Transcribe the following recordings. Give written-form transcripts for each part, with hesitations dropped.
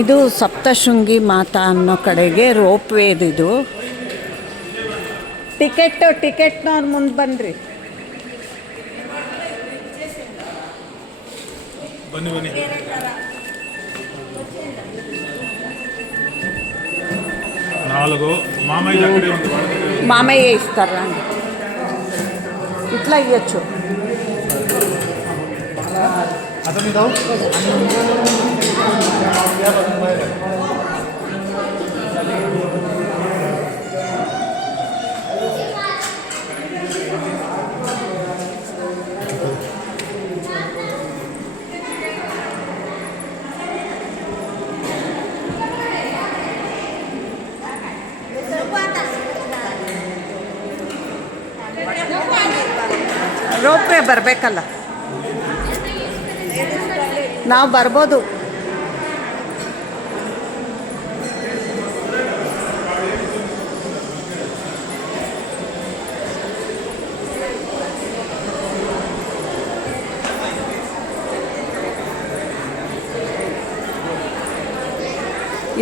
ಇದು ಸಪ್ತಶೃಂಗಿ ಮಾತಾ ಅನ್ನೋ ಕಡೆಗೆ ರೋಪ್ ವೇದಿದು ಟಿಕೆಟ್ನವ್ರು ಮುಂದೆ ಬನ್ನಿರಿ. ಬನ್ನಿ ಬನ್ನಿ. నాలుగు మామయ్య ఇస్తారా ఇట్లా ఇవ్వచ్చు. ರೋಪ್ವೇ ಬರಬೇಕಲ್ಲ, ನಾವು ಬರ್ಬೋದು.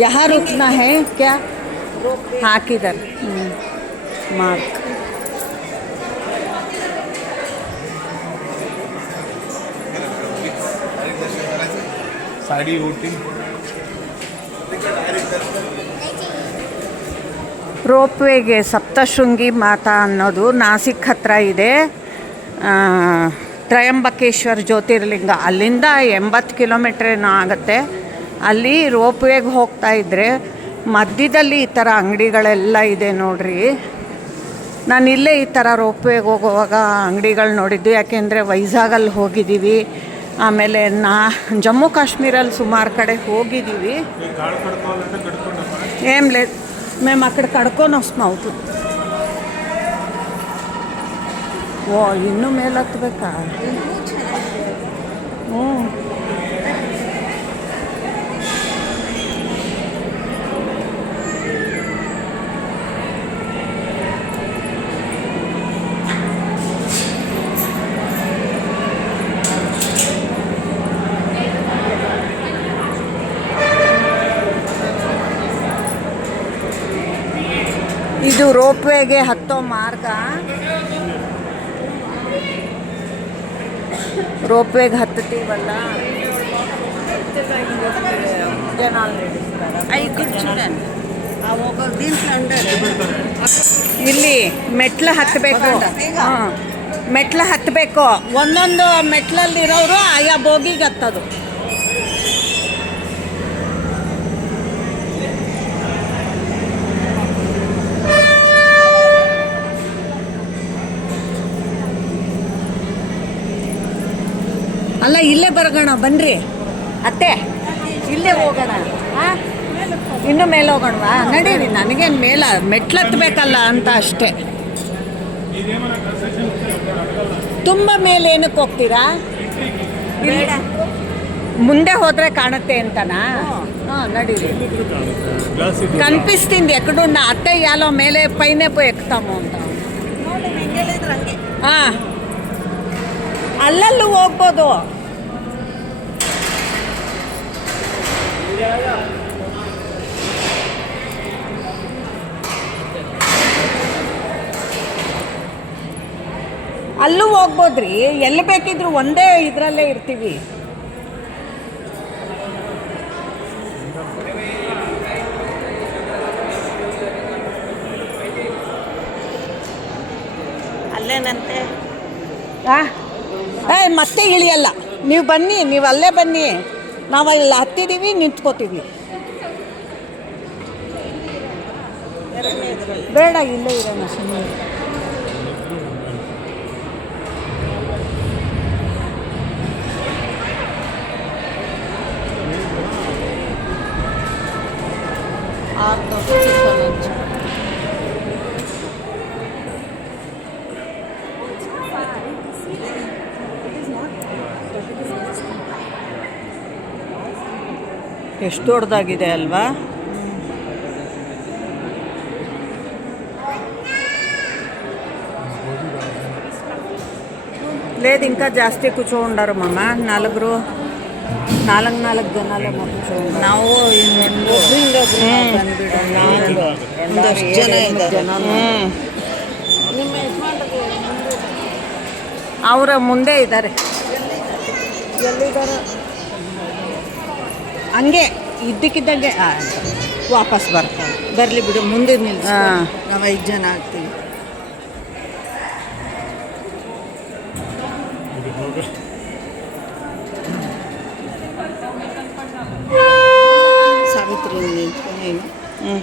यहाँ रुकना है क्या? हाँ किधर मार्क. साड़ी ऊटी ರೋಪ್ವೇಗೆ ಸಪ್ತಶೃಂಗಿ ಮಾತಾ ಅನ್ನೋದು ನಾಸಿಕ್ ಹತ್ರ ಇದೆ. ತ್ರಯಂಬಕೇಶ್ವರ ಜ್ಯೋತಿರ್ಲಿಂಗ ಅಲ್ಲಿಂದ 80 ಕಿಲೋಮೀಟ್ರ್ ಏನೋ ಆಗುತ್ತೆ. ಅಲ್ಲಿ ರೋಪ್ವೇಗೆ ಹೋಗ್ತಾ ಇದ್ದರೆ ಮಧ್ಯದಲ್ಲಿ ಈ ಥರ ಅಂಗಡಿಗಳೆಲ್ಲ ಇದೆ ನೋಡ್ರಿ. ನಾನು ಇಲ್ಲೇ ಈ ಥರ ರೋಪ್ವೇಗೆ ಹೋಗುವಾಗ ಅಂಗಡಿಗಳು ನೋಡಿದ್ದು, ಯಾಕೆಂದರೆ ವೈಜಾಗಲ್ಲಿ ಹೋಗಿದ್ದೀವಿ, ಆಮೇಲೆ ಜಮ್ಮು ಕಾಶ್ಮೀರಲ್ಲಿ ಸುಮಾರು ಕಡೆ ಹೋಗಿದ್ದೀವಿ. ఏం లేదు, మేము అక్కడ కడుక్కొని వస్తాం అవుతుంది. ಓ ಇನ್ನೂ ಮೇಲೆ ಹತ್ಬೇಕಾ? ಹ್ಞೂ ಇದು ರೋಪ್ವೇಗೆ ಹತ್ತೋ ಮಾರ್ಗ. ರೋಪ್ವೇಗೆ ಹತ್ತುತ್ತೀವಲ್ಲ, ಇಲ್ಲಿ ಮೆಟ್ಲು ಹತ್ತಬೇಕು. ಹಾಂ, ಮೆಟ್ಲು ಹತ್ತಬೇಕು. ಒಂದೊಂದು ಮೆಟ್ಲಲ್ಲಿರೋರು ಆಯಾ ಬೋಗಿಗೆ ಹತ್ತೋದು. ಅಲ್ಲ, ಇಲ್ಲೇ ಬರೋಣ ಬನ್ನಿರಿ ಅತ್ತೆ, ಇಲ್ಲೇ ಹೋಗೋಣ. ಹಾಂ, ಇನ್ನೂ ಮೇಲೆ ಹೋಗೋಣವಾ? ನಡೀರಿ, ನನಗೇನು ಮೆಟ್ಲು ಹತ್ತಬೇಕಲ್ಲ ಅಂತ ಅಷ್ಟೇ. ತುಂಬ ಮೇಲೆ ಏನಕ್ಕೆ ಹೋಗ್ತೀರಾ? ಮುಂದೆ ಹೋದರೆ ಕಾಣುತ್ತೆ ಅಂತನಾ? ಹಾಂ, ನಡೀರಿ. కనిపిస్తుంది ఎక్కడున్న అత్తయ్య యాలో మేలే పైనే పోయి ఎక్కుతాము ಅಂತ. ಹಾಂ, ಅಲ್ಲಲ್ಲೂ ಹೋಗ್ಬೋದು. ಅಲ್ಲೂ ಹೋಗ್ಬೋದ್ರಿ, ಎಲ್ಲಿ ಬೇಕಿದ್ರು ಒಂದೇ ಇದರಲ್ಲೇ ಇರ್ತೀವಿ. ಅಲ್ಲೇನಂತೆ? ಮತ್ತೆ ಇಳಿಯಲ್ಲ, ನೀವು ಬನ್ನಿ, ನೀವು ಅಲ್ಲೇ ಬನ್ನಿ, ನಾವು ಅಲ್ಲಿ ಹತ್ತಿದ್ದೀವಿ, ನಿಂತ್ಕೋತೀವಿ. ಬೇಡ, ಇಲ್ಲೇ ಇರೋಣ ಸುಮ್ಮನೆ. ಎಷ್ಟು ದೊಡ್ಡದಾಗಿದೆ ಅಲ್ವಾ? లేదు, ఇంకా జాస్తి కూర్చోండారు మామ నలుగురు. ನಾಲ್ಕು ಜನಲ್ಲ ಮಕ್ಕಳು ನಾವು ಇನ್ನೊಬ್ರಿಂದ ಬಂದ್ಬಿಡೋಣ. ಒಂದಷ್ಟು ಜನ ಇದ್ದಾರೆ. ನಿಮ್ಮ ಯಜಮಾನ್ರಿಗೆ ಅವರ ಮುಂದೆ ಇದ್ದಾರೆ. ಎಲ್ಲಿದ್ದಾರೆ? ಹಂಗೆ ಇದ್ದಕ್ಕಿದ್ದಂಗೆ ವಾಪಸ್ ಬರ್ತಾರೆ. ಬರಲಿ ಬಿಡು, ಮುಂದೆ ನಿಲ್ಸಿ. ಹಾಂ. ನಾವು 5 ಜನ ಆಗ್ತೀವಿ. ಸಾವಿತ್ರಿ ನಿಂತ್ಕೊಂಡು ನೀನು. ಹ್ಞೂ